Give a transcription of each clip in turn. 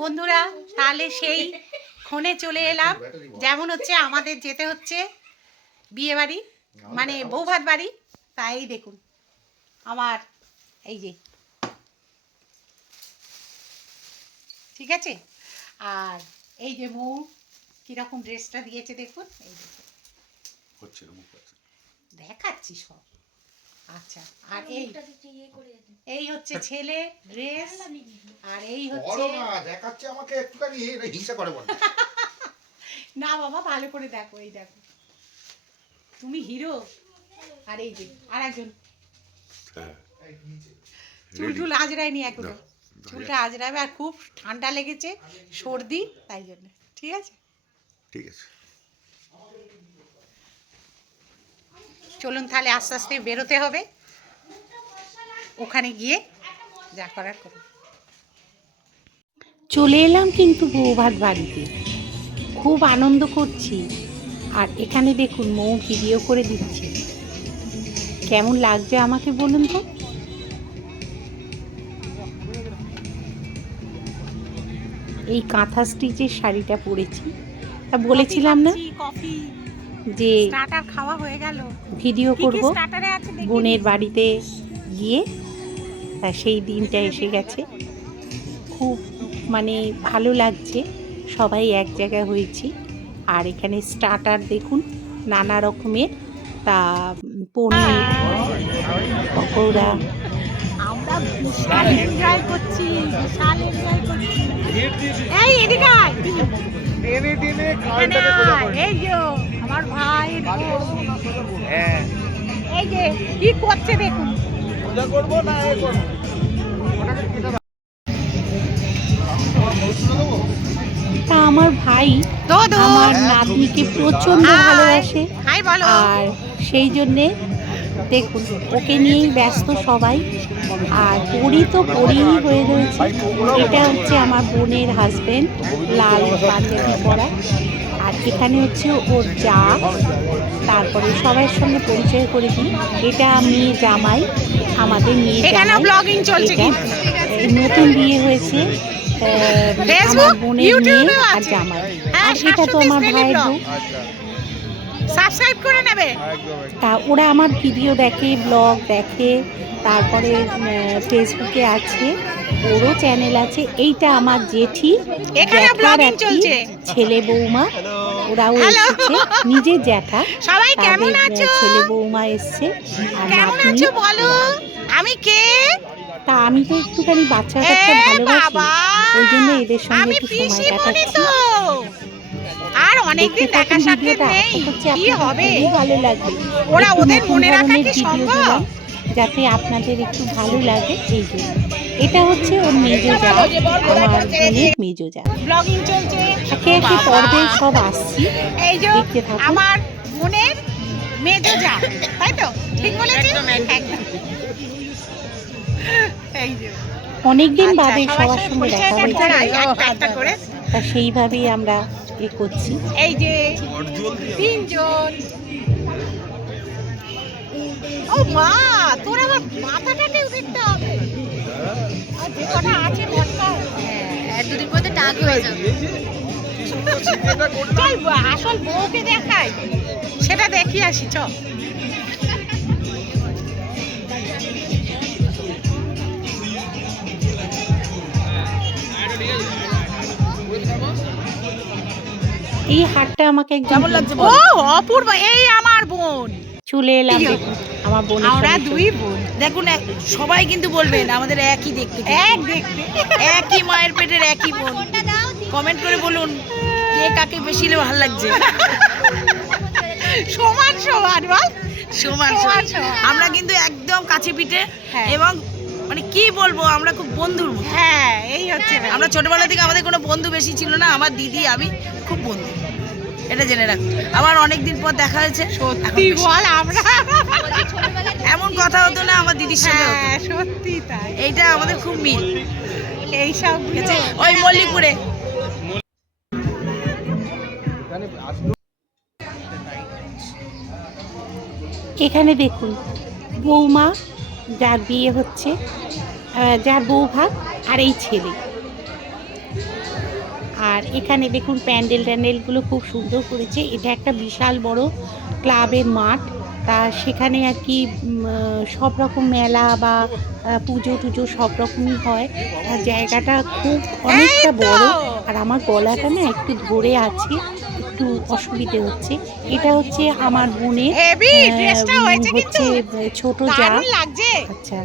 বন্ধুরা, তাহলে সেই ক্ষণে চলে এলাম। যেমন হচ্ছে আমাদের যেতে হচ্ছে বিয়ে বাড়ি, মানে বৌভাত বাড়ি। তাই দেখুন আমার এই যে, ঠিক আছে। আর এই যে মৌ কিরকম ড্রেসটা দিয়েছে দেখুন, এই দেখাচ্ছি সব। আচ্ছা, আর এই হচ্ছে ছেলে ড্রেস, আর এই হচ্ছে দেখাচ্ছে আমাকে একটুখানি হিংসা করে বলে। না বাবা, ভালো করে দেখো, এই দেখো তুমি হিরো। আর এই যে আর একজন চুল আজরায়নি একদম, চুলটা আজরাবে। আর খুব ঠান্ডা লেগেছে, সর্দি, তাই জন্য। ঠিক আছে, ঠিক আছে, চলুন তাহলে আস্তে আস্তে বেরোতে হবে, ওখানে গিয়ে যা করার করুন। চলে এলাম কিন্তু বৌভাত বাড়িতে, খুব আনন্দ করছি। আর এখানে দেখুন মৌ ভিডিও করে দিচ্ছে, কেমন লাগছে আমাকে বলুন তো। এই কাঁথা স্টিচের শাড়িটা পরেছি, তা বলেছিলাম না যে খাওয়া হয়ে গেল, ভিডিও করব বোনের বাড়িতে গিয়ে। তা সেই দিনটা এসে গেছে, খুব মানে ভালো লাগছে, সবাই এক জায়গায় হয়েছি। আর এখানে স্টার্টার দেখুন নানা রকমের, তা পনির পকৌড়া। আমরা বিশাল এনজয় করছি, বিশাল এনজয় করছি। এই এদিকে আয়, টেনে টেনে এই যে আমার ভাই, হ্যাঁ এই যে কি করছে দেখুন। পূজা করবো না এ করবো, তা আমার ভাই আমার নাতনিকে প্রচন্ড ভালোবাসে, আর সেই জন্যে দেখুন ওকে নিয়েই ব্যস্ত সবাই। আর পরি তো পরিই হয়ে রয়েছে। এটা হচ্ছে আমার বোনের হাজবেন্ড, লাল পাঞ্জাবি পরা। আর এখানে হচ্ছে ওর যা। তারপরে সবার সঙ্গে পরিচয় করে দিই, এটা মেয়ে জামাই, আমাদের মেয়ে জামাই। ব্লগিং চলছে, নতুন বিয়ে হয়েছে আমার বোনের মেয়ে আর জামাই। আর এটা তো আমার ভাইয়ের বউ, সাবস্ক্রাইব করে নেবে। তা ওরা আমার ভিডিও দেখে, ব্লগ দেখে, তারপরে ফেসবুকে আছে, ওরও চ্যানেল আছে। এইটা আমার জেঠি, ছেলে বৌমা, ওরাও এসেছে, নিজের জ্যাঠা। সবাই কেমন আছো? ছেলে বৌমা এসছে আর নাতনি। বলো আমি কে? তা আমি তো একটুখানি বাচ্চা কাচ্চা ভালোবাসি, ওই জন্য এদের সঙ্গে একটু সময় কাটাচ্ছি। আর অনেকদিন দেখা সাক্ষাৎ নেই, কি হবে, ভালো লাগবে। ওরা ওদের মনে রাখা কি সম্ভব, যাতে আপনাদের একটু ভালো লাগে। এই জন্য এটা হচ্ছে ওর মেজো যা, আমার বোনের মেজো যা। ব্লগিং চলছে, একে একে পর্বে সব আসছি, এই যে আমার বোনের মেজো যা, তাই তো ঠিক বলেছি? এই যে অনেকদিন বাদে সবার সঙ্গে দেখা হয়েছে, তা সেইভাবেই আমরা এ করছি। এই যে তিনজন। ও মা, তোর আবার মাথাটাকেও দেখতে হবে, আর যে কটা আছে বটকা, হ্যাঁ দুদিন পরে টাক হয়ে যাবে। চল আসল বউকে দেখাই, সেটা দেখি আসি, চল। এই হারটা আমাকে কেমন লাগছে? ও অপূর্ব, এই আমার বোন চলে এলাম। দেখুন আমার বোন, আমরা দুই বোন। দেখুন সবাই কিন্তু বলবেন আমাদের একই দেখতে, এক দেখতে, একই মায়ের পেটের একই বোন। কমেন্ট করে বলুন কে কাকে বেশি ভালো লাগছে। সমান সমান বল, সমান সমান। আমরা কিন্তু একদম কাছে পিঠে, এবং মানে কি বলবো, আমরা খুব বন্ধুর মতো। হ্যাঁ এই হচ্ছে, আমরা ছোটবেলা থেকে আমাদের কোনো বন্ধু বেশি ছিল না, আমার দিদি আমি খুব বন্ধু, এটা জেনে রাখ। আবার অনেকদিন পর দেখা হয়েছে, সত্যি বল, আমরা এমন কথা হতো না আমার দিদির সাথে, সত্যি তাই। এইটা আমাদের খুব মিল। এইসব ওই মল্লিকপুরে। এখানে দেখুন বৌমা, যার বিয়ে হচ্ছে, যার বউ ভাত, আর এই ছেলে। আর এখানে দেখুন প্যান্ডেলগুলো খুব সুন্দর করেছে। এটা একটা বিশাল বড় ক্লাবের মাঠ। তা সেখানে আর কি সব রকম মেলা বা পুজো টুজো সব রকমই হয়। জায়গাটা খুব অনেকটা বড়। আর আমার গলাটা না একটু ধরে আছে, একটু অসুবিধে হচ্ছে। এটা হচ্ছে আমার বোনের হচ্ছে ছোট যা। আচ্ছা,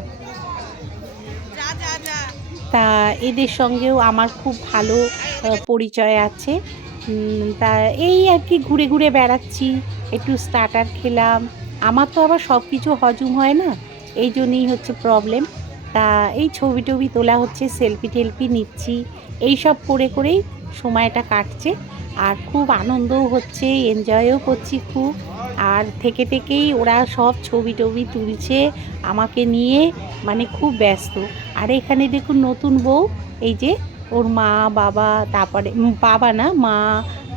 তা এদের সঙ্গেও আমার খুব ভালো পরিচয় আছে। তা এই আর কি ঘুরে ঘুরে বেড়াচ্ছি, একটু স্টার্টার খেলাম। আমার তো আবার সব কিছু হজম হয় না, এই জন্যই হচ্ছে প্রবলেম। তা এই ছবি টবি তোলা হচ্ছে, সেলফি টেলফি নিচ্ছি, এই সব করে করেই সময়টা কাটছে। আর খুব আনন্দও হচ্ছে, এনজয়ও করছি খুব। আর থেকে থেকেই ওরা সব ছবি টবি তুলছে আমাকে নিয়ে, মানে খুব ব্যস্ত। আর এখানে দেখুন নতুন বউ, এই যে ওর মা বাবা, তারপরে বাবা না মা,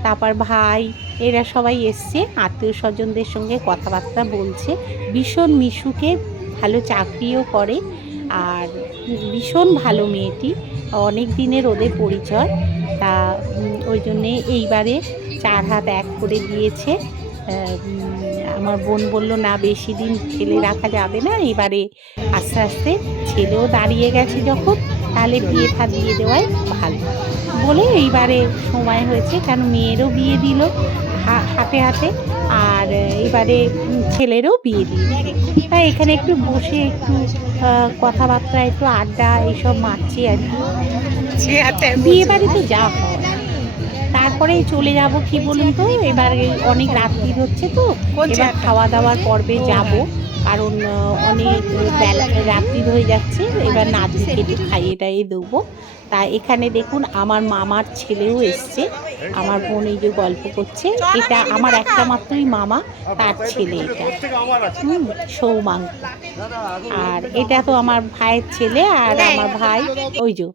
তারপর ভাই, এরা সবাই এসছে আত্মীয় স্বজনদের সঙ্গে কথাবার্তা বলছে। ভীষণ মিশুকে, ভালো চাকরিও করে আর ভীষণ ভালো মেয়েটি, অনেক দিনের ওদের পরিচয়। তা ওই জন্যে এইবারে 4 হাত 1 করে দিয়েছে। আমার বোন বলল না বেশি দিন ফেলে রাখা যাবে না, এবারে আস্তে আস্তে ছেলেও দাঁড়িয়ে গেছে যখন, তাহলে বিয়েটা দিয়ে দেওয়াই ভালো বলে এইবারে সময় হয়েছে। কেন মেয়েরও বিয়ে দিল হাতে হাতে, আর এবারে ছেলেরও বিয়ে দিল। তাই এখানে একটু বসে একটু কথাবার্তা, একটু আড্ডা এইসব মারছি আর কি। বিয়ে বাড়িতে যা হয়, তারপরেই চলে যাব কি বলুন তো, এবার অনেক রাত্রি হচ্ছে তো, এবার খাওয়া দাওয়ার পর্বে যাব, কারণ অনেক বেলা রাত্রি হয়ে যাচ্ছে। এবার নাতনিকে একটু খাইয়ে টাইয়ে দেবো। তা এখানে দেখুন আমার মামার ছেলেও এসছে, আমার বোন এই যে গল্প করছে, এটা আমার একটা মাত্রই মামা, তার ছেলে এটা, সৌমাঙ্গ। আর এটা তো আমার ভাইয়ের ছেলে, আর আমার ভাই ওই যে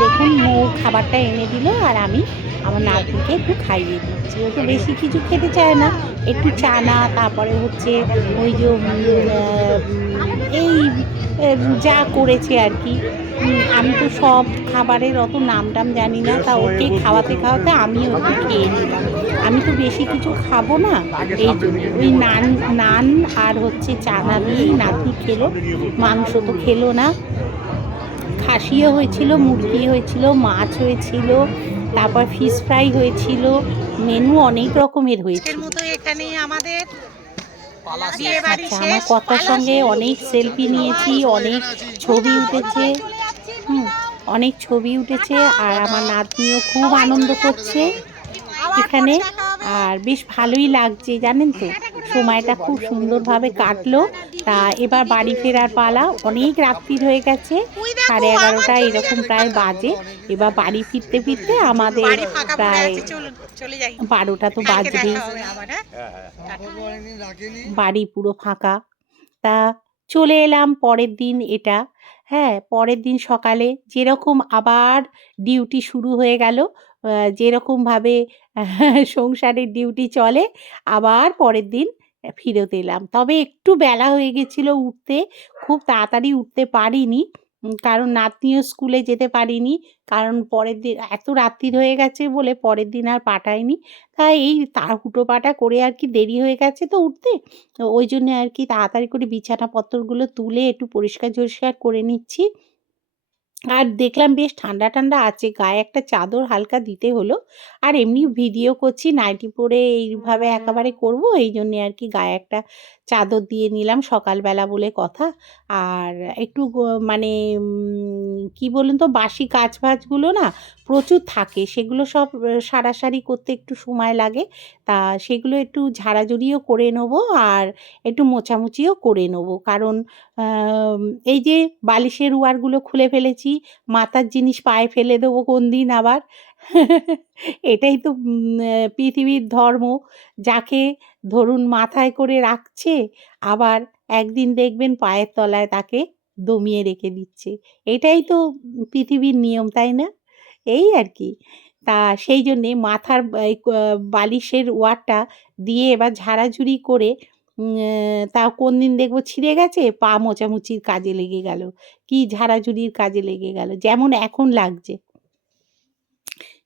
দেখুন মৌ খাবারটা এনে দিল, আর আমি আমার নাতনিকে একটু খাইয়ে দিচ্ছি। ও তো বেশি কিছু খেতে চায় না, একটু চানা, তারপরে হচ্ছে ওই যে এই যা করেছে আর কি। আমি তো সব খাবারের অত নাম টাম জানি না, তা ওকে খাওয়াতে খাওয়াতে আমিও একটু খেয়ে নিলাম। আমি তো বেশি কিছু খাবো না, এই জন্য ওই নান আর হচ্ছে চানা দিয়েই নাতনি খেলো। মাংস তো খেলো না। খাসিও হয়েছিল, মুরগি হয়েছিল, মাছ হয়েছিল, তারপর ফিশ ফ্রাই হয়েছিল, মেনু অনেক রকমের হয়েছিল। আচ্ছা, আমার কথার সঙ্গে অনেক সেলফি নিয়েছি, অনেক ছবি উঠেছে, অনেক ছবি উঠেছে। আর আমার নাতনিও খুব আনন্দ করছে এখানে, আর বেশ ভালোই লাগছে জানেন তো, সময়টা খুব সুন্দরভাবে কাটলো। তা এবার বাড়ি ফেরার পালা, অনেক রাত্রির হয়ে গেছে, 11:30 এরকম প্রায় বাজে। এবার বাড়ি ফিরতে ফিরতে আমাদের প্রায় 12টা তো বাজবেই, বাড়ি পুরো ফাঁকা। তা চলে এলাম পরের দিন এটা, হ্যাঁ, পরের দিন সকালে যেরকম আবার ডিউটি শুরু হয়ে গেল। যেরকমভাবে সংসারের ডিউটি চলে, আবার পরের দিন ফিরত এলাম। তবে একটু বেলা হয়ে গেছিল উঠতে, খুব তাড়াতাড়ি উঠতে পারিনি, কারণ নাতনিও স্কুলে যেতে পারিনি, কারণ পরের দিন এত রাত্রির হয়ে গেছে বলে পরের দিন আর পাঠাইনি। তাই এই হুটোপাটা করে আর কি দেরি হয়ে গেছে তো উঠতে, ওই জন্য আর কি তাড়াতাড়ি করে বিছানাপত্রগুলো তুলে একটু পরিষ্কার টরিষ্কার করে নিচ্ছি। আর দেখলাম বেশ ঠান্ডা ঠান্ডা আছে, গায়ে একটা চাদর হালকা দিতে হলো। আর এমনি ভিডিও করছি, নাইটি পরে এইভাবে একেবারে করব, এই জন্যে আর কি গায়ে একটা চাদর দিয়ে নিলাম, সকালবেলা বলে কথা। আর একটু মানে কি বলুন তো, বাসি কাজ বাজগুলো না প্রচুর থাকে, সেগুলো সব সারাসারি করতে একটু সময় লাগে। তা সেগুলো একটু ঝাড়াঝুড়িও করে নেবো, আর একটু মোছামুছিও করে নেবো, কারণ এই যে বালিশের ওয়ারগুলো খুলে ফেলেছি, মাথার জিনিস পায়ে ফেলে দেবো কোন দিন আবার। এটাই তো পৃথিবীর ধর্ম, যাকে ধরুন মাথায় করে রাখছে, আবার একদিন দেখবেন পায়ের তলায় তাকে দমিয়ে রেখে দিচ্ছে। এটাই তো পৃথিবীর নিয়ম, তাই না? এই আর কি। তা সেই জন্যে মাথার এই বালিশের ওয়ারটা দিয়ে এবার ঝাড়াঝুড়ি করে, তা কোন দিন দেখবো ছিঁড়ে গেছে, পা মোছামুছির কাজে লেগে গেল, কি ঝাড়াঝুড়ির কাজে লেগে গেল, যেমন এখন লাগছে।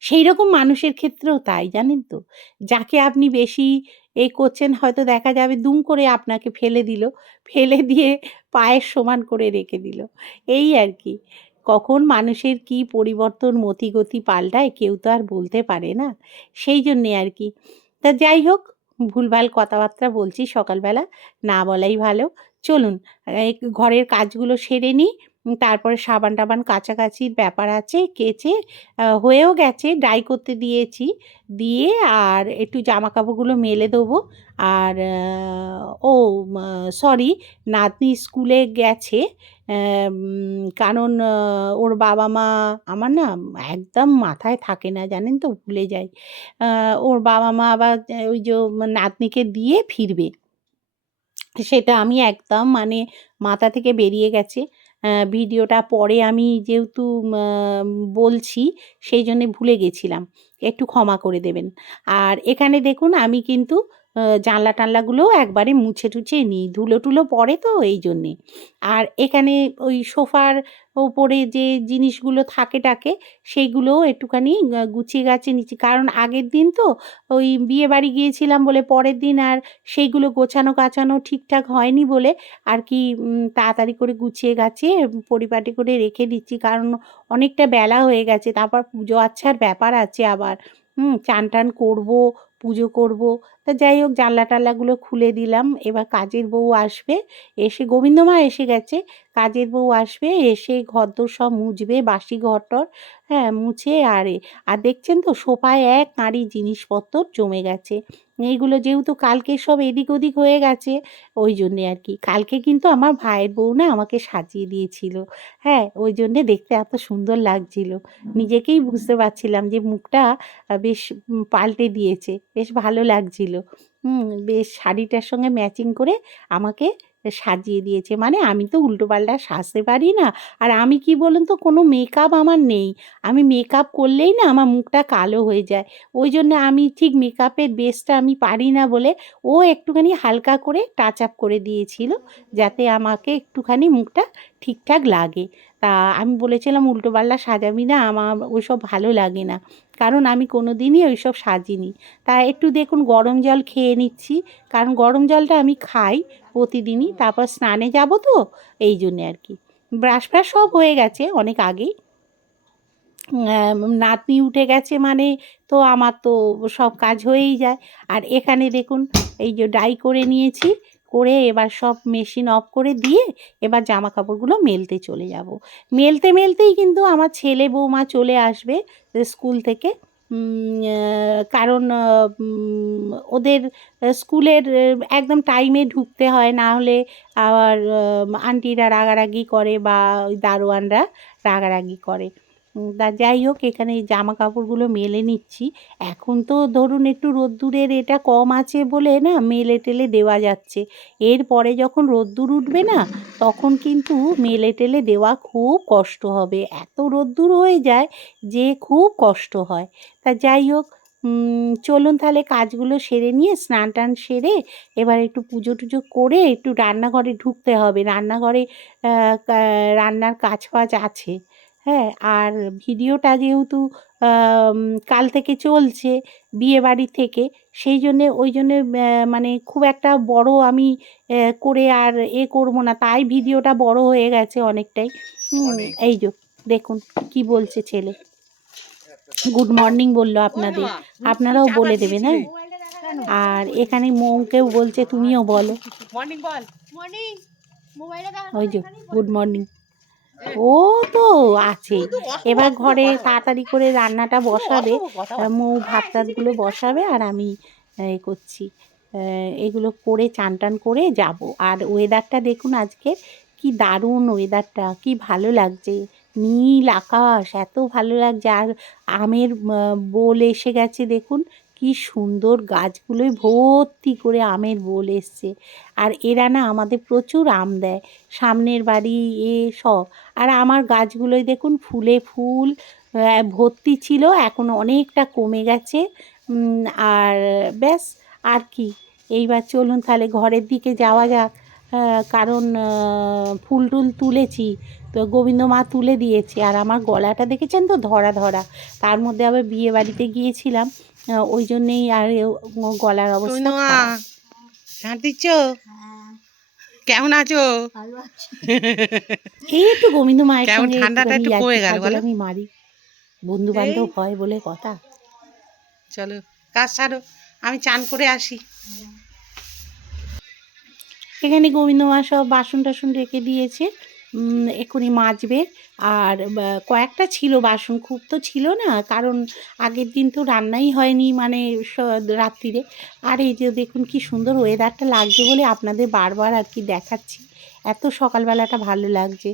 সেই রকম মানুষের ক্ষেত্রেও তাই, জানেন তো? যাকে আপনি বেশি করছেন হয়তো দেখা যাবে দুম করে আপনাকে ফেলে দিল। ফেলে দিয়ে পায়ের সমান করে রেখে দিল। এই আর কি। কখন মানুষের কি পরিবর্তন মতিগতি পাল্টায় কেউ তো আর বলতে পারে না। সেই জন্যে আর কি। তা যাই হোক, ভুলভাল কথাবার্তা বলছি সকালবেলা, না বলাই ভালো। চলুন ঘরের কাজগুলো সেরে নিই। তারপরে সাবান-টাবান কাচাকাচির ব্যাপার আছে, কেচে হয়েও গেছে, ডাই করতে দিয়েছি। দিয়ে আর একটু জামাকাপড়গুলো মেলে দেবো। আর ও সরি, নাতনি স্কুলে গেছে। কারণ ওর বাবা-মা, আমার না একদম মাথায় থাকে না, জানেন তো, ভুলে যাই। ওর বাবা-মা আবার ওই যে নাতনিকে দিয়ে ফিরবে। সেটা আমি একদম মানে মাথা থেকে বেরিয়ে গেছে। ভিডিওটা পরে আমি যেহেতু বলছি, সেই জন্যে ভুলে গেছিলাম। একটু ক্ষমা করে দেবেন। আর এখানে দেখুন আমি কিন্তু জানলা-টানলাগুলোও একবারে মুছে-টুছে নিই। ধুলো-টুলো পড়ে তো এই জন্যে। আর এখানে ওই সোফার ওপরে যে জিনিসগুলো থাকে-টাকে সেইগুলোও একটুখানি গুছিয়ে গাছিয়ে নিচ্ছি। কারণ আগের দিন তো ওই বিয়েবাড়ি গিয়েছিলাম বলে পরের দিন আর সেইগুলো গোছানো-গাছানো ঠিকঠাক হয়নি বলে আর কি তাড়াতাড়ি করে গুছিয়ে গাছিয়ে পরিপাটি করে রেখে দিচ্ছি। কারণ অনেকটা বেলা হয়ে গেছে। তারপর পুজো আচ্চার ব্যাপার আছে আবার। চান-টান করবো, পুজো করবো। তা যাই হোক জানলা-টানলাগুলো খুলে দিলাম। এবার কাজের বউ আসবে। এসে গোবিন্দমা এসে গেছে। কাজের বউ আসবে, এসে ঘরদোর সব মুছবে, বাসি ঘর-টর, হ্যাঁ, মুছে আর দেখছেন তো সোফায় এক নাড়ি জিনিসপত্র জমে গেছে। এইগুলো যেহেতু কালকে সব এদিক ওদিক হয়ে গেছে, ওই জন্যে আর কি। কালকে কিন্তু আমার ভাইয়ের বউ না আমাকে সাজিয়ে দিয়েছিল। হ্যাঁ, ওই জন্যে দেখতে এত সুন্দর লাগছিল। নিজেকেই বুঝতে পারছিলাম যে মুখটা বেশ পাল্টে দিয়েছে। বেশ ভালো লাগছিল। বেশ শাড়িটার সঙ্গে ম্যাচিং করে আমাকে সাজিয়ে দিয়েছে। মানে আমি তো উল্টোপাল্টা সাজতে পারি না। আর আমি কি বলুন তো, কোনো মেকআপ আমার নেই। আমি মেকআপ করলেই না আমার মুখটা কালো হয়ে যায়। ওই জন্য আমি ঠিক মেকআপের বেসটা আমি পারি না বলে ও একটুখানি হালকা করে টাচ আপ করে দিয়েছিল, যাতে আমাকে একটুখানি মুখটা ঠিকঠাক লাগে। তা আমি বলেছিলাম উল্টোপাল্টা সাজাবি না, আমার ওইসব ভালো লাগে না। কারণ আমি কোনো দিনই ওইসব সাজিনি। তা একটু দেখুন গরম জল খেয়ে নিচ্ছি। কারণ গরম জলটা আমি খাই প্রতিদিনই। তারপর স্নানে যাব তো, এই জন্যে আর কি। ব্রাশ-ফ্রাশ সব হয়ে গেছে অনেক আগেই। নাতনি উঠে গেছে মানে তো আমার তো সব কাজ হয়েই যায়। আর এখানে দেখুন এই যে ডাই করে নিয়েছি, করে এবার সব মেশিন অফ করে দিয়ে এবার জামা কাপড়গুলো মেলতে চলে যাব। মেলতেই কিন্তু আমার ছেলে বৌমা চলে আসবে স্কুল থেকে। কারণ ওদের স্কুলের একদম টাইমে ঢুকতে হয়, না হলে আবার আন্টিরা রাগারাগি করে বা ওই দারোয়ানরা রাগারাগি করে। তা যাই হোক এখানে এই জামা কাপড়গুলো মেলে নিচ্ছি। এখন তো ধরুন একটু রোদ্দুরের এটা কম আছে বলে না মেলে টেলে দেওয়া যাচ্ছে। এরপরে যখন রোদ্দুর উঠবে না, তখন কিন্তু মেলে টেলে দেওয়া খুব কষ্ট হবে। এত রোদ্দুর হয়ে যায় যে খুব কষ্ট হয়। তা যাই হোক, চলুন তাহলে কাজগুলো সেরে নিয়ে স্নান টান সেরে এবার একটু পুজো টুজো করে একটু রান্নাঘরে ঢুকতে হবে। রান্নাঘরে রান্নার কাজ ফাজ আছে। হ্যাঁ, আর ভিডিওটা যেহেতু কাল থেকে চলছে বিয়েবাড়ি থেকে, সেই জন্যে ওই জন্যে মানে খুব একটা বড় আমি করে আর করব না, তাই ভিডিওটা বড় হয়ে গেছে অনেকটাই। এই যে দেখুন কি বলছে ছেলে, গুড মর্নিং বললো আপনাদের, আপনারাও বলে দেবেন। হ্যাঁ, আর এখানে মৌকেও বলছে তুমিও বলো মর্নিং বল। ওই যে গুড মর্নিং। ও তো আছে। এবার ঘরে তাড়াতাড়ি করে রান্নাটা বসাবে, মৌ ভাত টাতগুলো বসাবে আর আমি করছি। এগুলো করে চান টান করে যাব। আর ওয়েদারটা দেখুন আজকে কি দারুণ ওয়েদারটা, কি ভালো লাগছে। নীল আকাশ, এত ভালো লাগছে। আর আমের বোল এসে গেছে দেখুন, কি সুন্দর, গাছগুলোয় ভর্তি করে আমের বোল এসছে। আর এরা না আমাদের প্রচুর আম দেয়, সামনের বাড়ি সব। আর আমার গাছগুলোয় দেখুন ফুলে ফুল ভর্তি ছিল, এখন অনেকটা কমে গেছে। আর ব্যাস, আর কি। এইবার চলুন তাহলে ঘরের দিকে যাওয়া যাক। কারণ ফুল টুল তুলেছি, তো গোবিন্দ মা তুলে দিয়েছে। আর আমার গলাটা দেখেছেন তো ধরা ধরা, তার মধ্যে আবার বিয়ে বাড়িতে গিয়েছিলাম, ওই জন্যেই আর গলার অবস্থা খারাপ। দিচ্ছ কেমন আছো? এই একটু গোবিন্দ মায়ের কেমন সঙ্গে ঠান্ডাটা একটু একটুখানি কমে গেল বলো? আমি মারি, বন্ধু বান্ধব হয় বলে কথা। চলো কাজ ছাড়ো, আমি চান করে আসি। এখানে গোবিন্দ মা সব বাসন টাসন রেখে দিয়েছে, এক্ষুনি মাজবে। আর কয়েকটা ছিল বাসন, খুব তো ছিল না, কারণ আগের দিন তো রান্নাই হয়নি, মানে রাত্রিরে। আর এই যে দেখুন কি সুন্দর ওয়েদারটা লাগছে বলে আপনাদের বারবার আর কি দেখাচ্ছি, এত সকালবেলাটা ভালো লাগছে,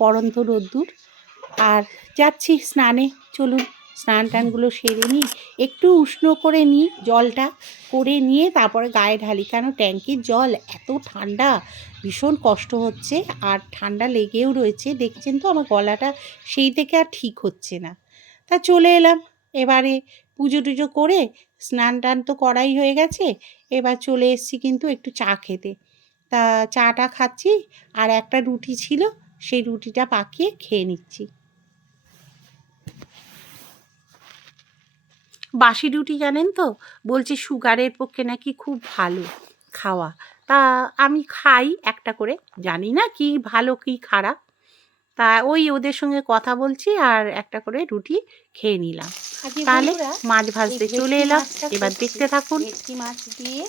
পড়ন্ত রোদ্দুর। আর যাচ্ছি স্নানে, চলুন স্নান টানগুলো সেরে নিই, একটু উষ্ণ করে নিই জলটা, করে নিয়ে তারপরে গায়ে ঢালি, কেন ট্যাঙ্কির জল এত ঠান্ডা, ভীষণ কষ্ট হচ্ছে। আর ঠান্ডা লেগেও রয়েছে, দেখছেন তো আমার গলাটা সেই থেকে আর ঠিক হচ্ছে না। তা চলে এলাম এবারে, পুজো টুজো করে স্নান টান তো করাই হয়ে গেছে, এবার চলে এসেছি কিন্তু একটু চা খেতে। তা চাটা খাচ্ছি, আর একটা রুটি ছিল, সেই রুটিটা পাকিয়ে খেয়ে নিচ্ছি। বাসি রুটি জানেন তো, বলছে সুগারের পক্ষে নাকি খুব ভালো খাওয়া, তা আমি খাই একটা করে, জানি না কি ভালো কি খারাপ, তা ওই ওদের সঙ্গে কথা বলছি আর একটা করে রুটি খেয়ে নিলাম। তাহলে মাছ ভাজতে চলে এলাম, এবার দেখতে থাকুন। ভেটকি মাছ দিয়ে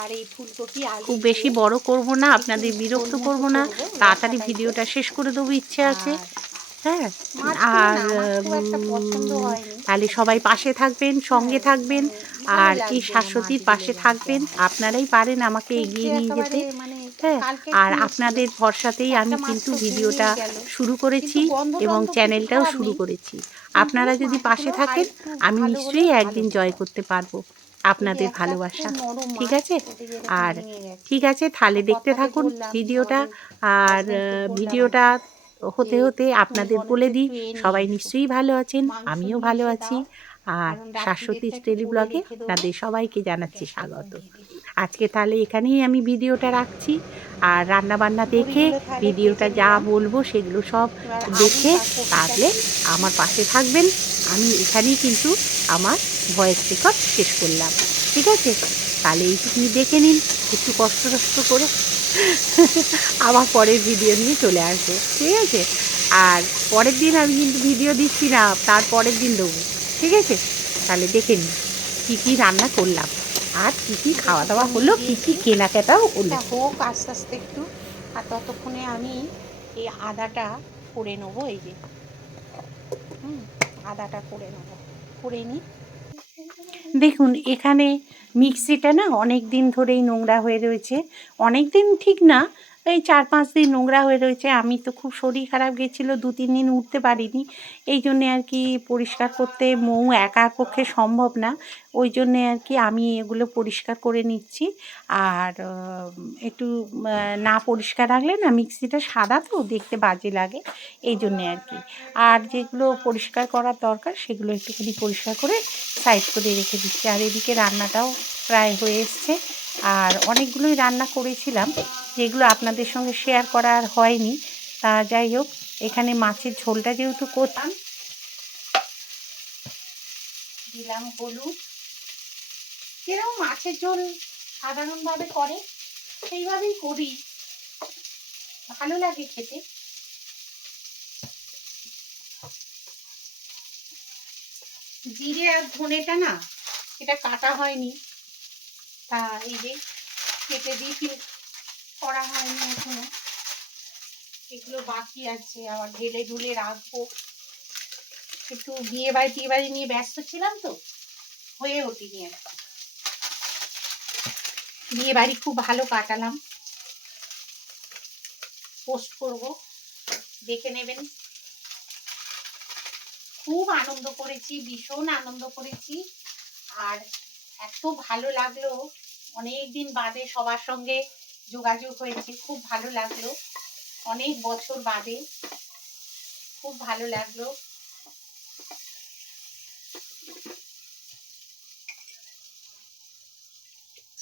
আর এই ফুলকপি আলু, খুব বেশি বড় করব না, আপনাদের বিরক্ত করব না, তাড়াতাড়ি ভিডিওটা শেষ করে দেবো ইচ্ছে আছে। হ্যাঁ, আর তাহলে সবাই পাশে থাকবেন, সঙ্গে থাকবেন, আর এই শাশ্বতীর পাশে থাকবেন, আপনারাই পারেন আমাকে এগিয়ে নিয়ে যেতে। হ্যাঁ, আর আপনাদের ভরসাতেই আমি কিন্তু ভিডিওটা শুরু করেছি এবং চ্যানেলটাও শুরু করেছি। আপনারা যদি পাশে থাকেন, আমি নিশ্চয়ই একদিন জয় করতে পারবো আপনাদের ভালোবাসা। ঠিক আছে? আর ঠিক আছে, তাহলে দেখতে থাকুন ভিডিওটা। আর ভিডিওটা হতে হতে আপনাদের বলে দিই, সবাই নিশ্চয়ই ভালো আছেন, আমিও ভালো আছি। আর শাশ্বতী স্টেলি ব্লগে আপনাদের সবাইকে জানাচ্ছি স্বাগত। আজকে তাহলে এখানেই আমি ভিডিওটা রাখছি, আর রান্নাবান্না দেখে ভিডিওটা যা বলবো সেগুলো সব দেখে তাহলে আমার পাশে থাকবেন। আমি এখানেই কিন্তু আমার ভয়েস রেকর্ড শেষ করলাম। ঠিক আছে, তাহলে এইটুকুনি দেখে নিন, একটু কষ্ট করে আবার পরের ভিডিও নিয়ে চলে আসবো। ঠিক আছে, আর পরের দিন আমি কিন্তু ভিডিও দিচ্ছি না, তার পরের দিন দেবো। ঠিক আছে, তাহলে দেখে নিন কী কী রান্না করলাম, আর কী কী খাওয়া দাওয়া হলো, কী কী কেনাকাটাও হলো। হোক আস্তে আস্তে একটু, আর ততক্ষণে আমি এই আদাটা করে নেবো, এই যে আদাটা করে নেবো, করে নিই। দেখুন এখানে মিক্সিটা না অনেক দিন ধরেই নোংরা হয়ে রয়েছে, অনেক দিন ঠিক না, এই 4-5 দিন নোংরা হয়ে রয়েছে। আমি তো খুব শরীর খারাপ গেছিলো, 2-3 দিন উঠতে পারিনি, এই জন্যে আর কি পরিষ্কার করতে মৌ একার পক্ষে সম্ভব না, ওই জন্যে আর কি আমি এগুলো পরিষ্কার করে নিচ্ছি। আর একটু না পরিষ্কার রাখলে না মিক্সিটা সাদা তো দেখতে বাজে লাগে, এই জন্যে আর কি। আর যেগুলো পরিষ্কার করার দরকার সেগুলো একটুখানি পরিষ্কার করে সাইড করে রেখে দিচ্ছি। আর এদিকে রান্নাটাও প্রায় হয়ে এসছে, আর অনেকগুলোই রান্না করেছিলাম যেগুলো আপনাদের সঙ্গে শেয়ার করা আর হয়নি। তা যাই হোক, এখানে মাছের ঝোলটা যেহেতু করতাম, দিলাম হলুদ, যেরকম মাছের ঝোল সাধারণভাবে করে সেইভাবেই করি, ভালো লাগে খেতে। জিরে আর ধনেটা না এটা কাটা হয়নি, তা এই যে কেটে দিয়ে করা হয়নি এখনো, এগুলো বাকি আছে, আবার ঢেলে ঢুলে রাখবো। একটু বিয়ে বাড়ি নিয়ে ব্যস্ত ছিলাম তো, হয়ে ওঠেনি আর। বিয়ে বাড়ি খুব ভালো কাটালাম, পোস্ট করব, দেখে নেবেন। খুব আনন্দ করেছি, ভীষণ আনন্দ করেছি, আর এত ভালো লাগলো, অনেক দিন বাদে সবার সঙ্গে যোগাযোগ হয়েছে, খুব ভালো লাগলো, অনেক বছর বাদে, খুব ভালো লাগলো।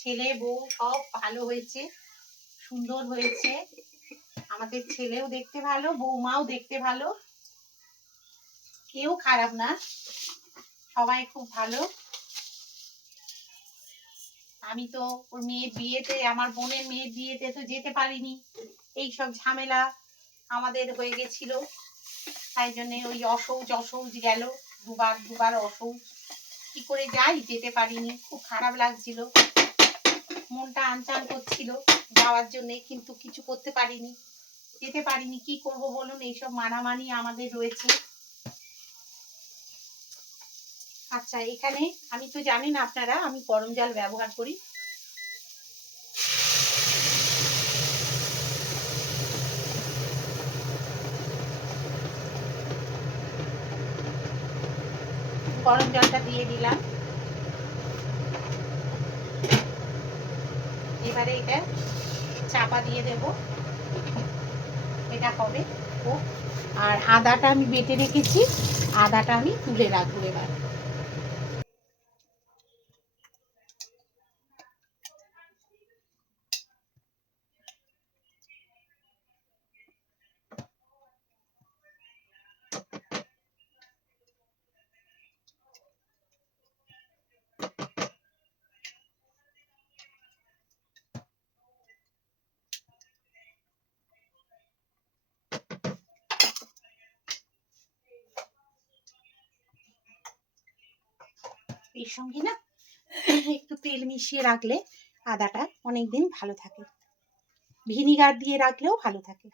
ছেলে বউ সব ভালো হয়েছে, সুন্দর হয়েছে, আমাদের ছেলেও দেখতে ভালো, বৌমাও দেখতে ভালো, কেউ খারাপ না, সবাই খুব ভালো। আমি তো ওর মেয়ের বিয়েতে, আমার বোনের মেয়ের বিয়েতে তো যেতে পারিনি, এই সব ঝামেলা আমাদের হয়ে গেছিল, তাই জন্যে ওই অসৌচ গেল, দুবার অসৌচ, কি করে যাই, যেতে পারিনি, খুব খারাপ লাগছিল, মনটা আনচান করছিল যাওয়ার জন্যে, কিন্তু কিছু করতে পারিনি, যেতে পারিনি, কি করব বলুন, এইসব মানামানি আমাদের রয়েছে। আচ্ছা, এখানে আমি তো জানি না আপনারা, আমি গরম জল ব্যবহার করি। গরম জলটা দিয়ে দিলাম। এবারে এটা চাপা দিয়ে দেব, এটা হবে। ও, আর আদাটা আমি বেটে রেখেছি, আদাটা আমি তুলে রাখবো এবার। এর সঙ্গে না একটু তেল মিশিয়ে রাখলে আদাটা অনেকদিন ভালো থাকে, ভিনিগার দিয়ে রাখলেও ভালো থাকে,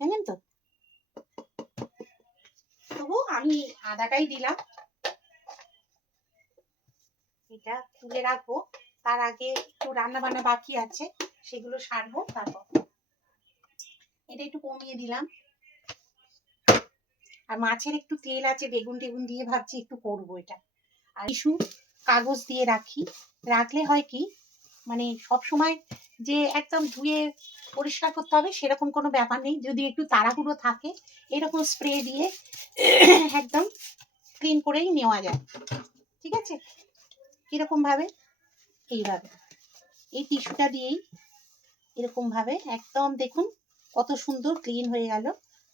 জানেন তো। তবু আমি আদাটাই দিলাম, এটা তুলে রাখবো। তার আগে একটু রান্না বান্না বাকি আছে, সেগুলো সারবো। তারপর এটা একটু কমিয়ে দিলাম, আর মাছের একটু তেল আছে, বেগুন টেগুন দিয়ে ভাবছি একটু করবো এটা। আর টিস্যু কাগজ দিয়ে রাখি, রাখলে হয় কি, মানে সব সময় যে একদম ধুয়ে পরিষ্কার করতে হবে সেরকম কোনো ব্যাপার নেই, যদি একটু তাড়াহুড়ো থাকে এরকম স্প্রে দিয়ে একদম ক্লিন করেই নেওয়া যায়, ঠিক আছে। কিরকম ভাবে, এইভাবে এই টিস্যুটা দিয়েই এরকম ভাবে একদম দেখুন কত সুন্দর ক্লিন হয়ে গেল।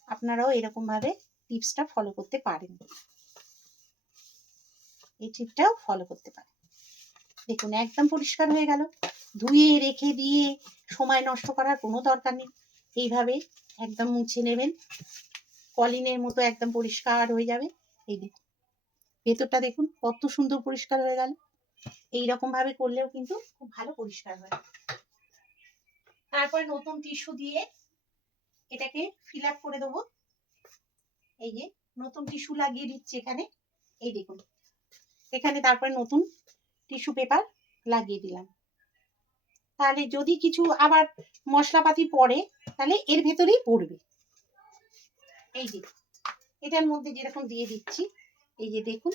আপনারাও এরকম ভাবে টিপসটা ফলো করতে পারেন, এই টিপটাও ফলো করতে পারেন। দেখুন একদম পরিষ্কার হয়ে গেল, ধুয়ে রেখে দিয়ে সময় নষ্ট করার কোনো দরকার নেই। এইভাবে একদম মুছে নেবেন, কলিনের মতো একদম পরিষ্কার হয়ে যাবে। এই দেখুন ভেতরটা দেখুন কত সুন্দর পরিষ্কার হয়ে গেল। এইরকম ভাবে করলেও কিন্তু খুব ভালো পরিষ্কার হয়। তারপর নতুন টিস্যু দিয়ে এটাকে ফিল আপ করে দেবো। এই যে নতুন টিস্যু লাগিয়ে দিচ্ছি এখানে, এই দেখুন এখানে তারপরে নতুন টিস্যু পেপার লাগিয়ে দিলাম। তাহলে যদি কিছু আবার মশলাপাতি পড়ে তাহলে এর ভেতরেই পড়বে। এই যে এটার মধ্যে যেরকম দিয়ে দিচ্ছি, এই যে দেখুন,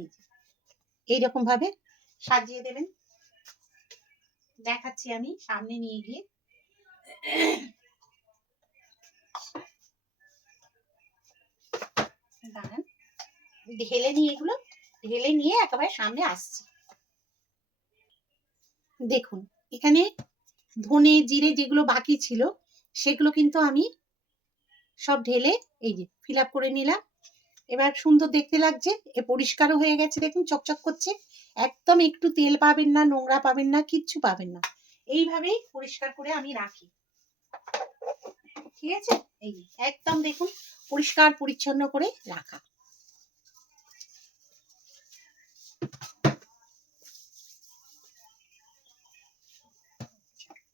এই যে এইরকম ভাবে সাজিয়ে দেবেন। দেখাচ্ছি আমি সামনে নিয়ে গিয়ে। দাঁড়ান, ঢেলে নিয়ে এগুলো ঢেলে নিয়ে একেবারে সামনে আসছি। দেখুন এখানে ধনে জিরে যেগুলো বাকি ছিল সেগুলো কিন্তু আমি সব ঢেলে এই যে ফিল আপ করে নিলাম। এবার সুন্দর দেখতে লাগছে, এ পরিষ্কারও হয়ে গেছে, দেখুন চকচক করছে, একদম একটু তেল পাবেন না, নোংরা পাবেন না, কিচ্ছু পাবেন না। এইভাবেই পরিষ্কার করে আমি রাখি, ঠিক আছে। এই একদম দেখুন পরিষ্কার পরিচ্ছন্ন করে রাখা।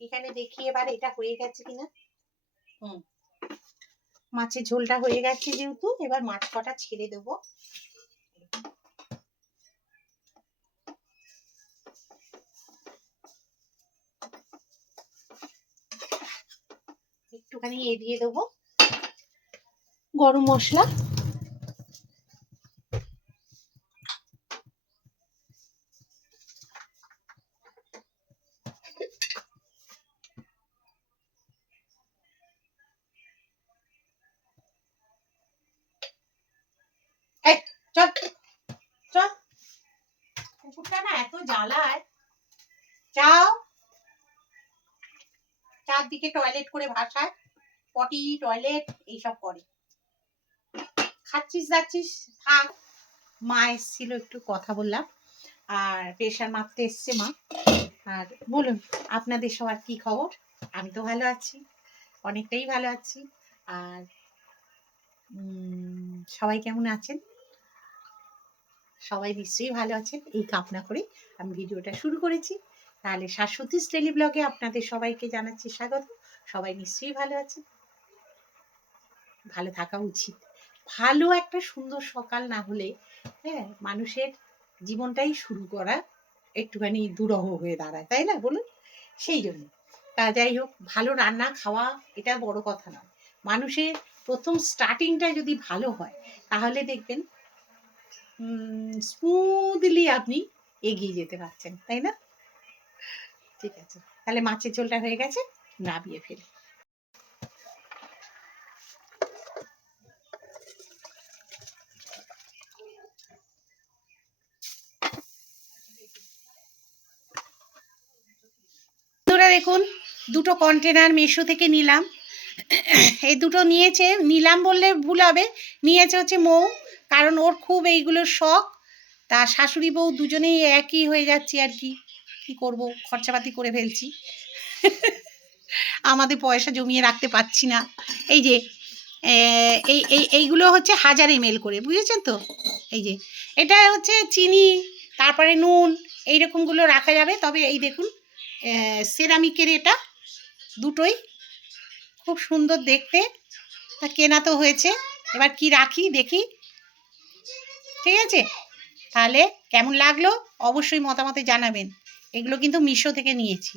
এখানে দেখি এবার এটা হয়ে গেছে কিনা। মাছের ঝোলটা হয়ে গেছে যেহেতু, এবার মাছ কটা ছেড়ে দেবো। একটুখানি দিয়ে দেবো গরম মশলা, চল চল, কুকুরটা না এত জ্বালায়। চাও চা নাতিকে টয়লেট করে ভাসায়, পটি টয়লেট এইসব করে। খাচ্ছিস যাচ্ছিস থাক। মা এসেছিল, একটু কথা বললাম, আর প্রেশার মাপতে এসছে মা। আর বলুন আপনাদের সবার কি খবর? আমি তো ভালো আছি, অনেকটাই ভালো আছি। আর সবাই কেমন আছেন? সবাই নিশ্চয়ই ভালো আছেন, এই কামনা করে আমি ভিডিওটা শুরু করেছি। তাহলে শাশ্বতীস ডেলি ব্লগে আপনাদের সবাইকে জানাচ্ছি স্বাগত। সবাই নিশ্চয়ই ভালো আছেন, ভালো থাকা উচিত। ভালো একটা সুন্দর সকাল না হলে হ্যাঁ মানুষের জীবনটাই শুরু করা একটুখানি দুরূহ হয়ে দাঁড়ায়, তাই না বলুন? সেই জন্য তা যাই হোক, ভালো রান্না খাওয়া এটা বড় কথা নয়। মানুষের প্রথম স্টার্টিংটা যদি ভালো হয় তাহলে দেখবেন স্মুথলি আপনি এগিয়ে যেতে পারছেন, তাই না? ঠিক আছে, তাহলে মাছের ঝোলটা হয়ে গেছে, নামিয়ে ফেলি। দেখুন, দুটো কন্টেনার মিশো থেকে নিলাম। এই দুটো নিলাম বললে ভুল হবে, নিয়েছে হচ্ছে মৌ, কারণ ওর খুব এইগুলোর শখ। তা শাশুড়ি বউ দুজনেই একই হয়ে যাচ্ছি আর কি, কি করব, খরচাপাতি করে ফেলছি। আমাদের পয়সা জমিয়ে রাখতে পারছি না। এই যে এইগুলো হচ্ছে 1000 ml করে, বুঝেছেন তো? এই যে এটা হচ্ছে চিনি, তারপরে নুন, এইরকমগুলো রাখা যাবে। তবে এই দেখুন সেরামিকের এটা দুটোই খুব সুন্দর দেখতে, তা কেনা তো হয়েছে, এবার কি রাখি দেখি। ঠিক আছে, তাহলে কেমন লাগলো অবশ্যই মতামতে জানাবেন। এগুলো কিন্তু মিশো থেকে নিয়েছি।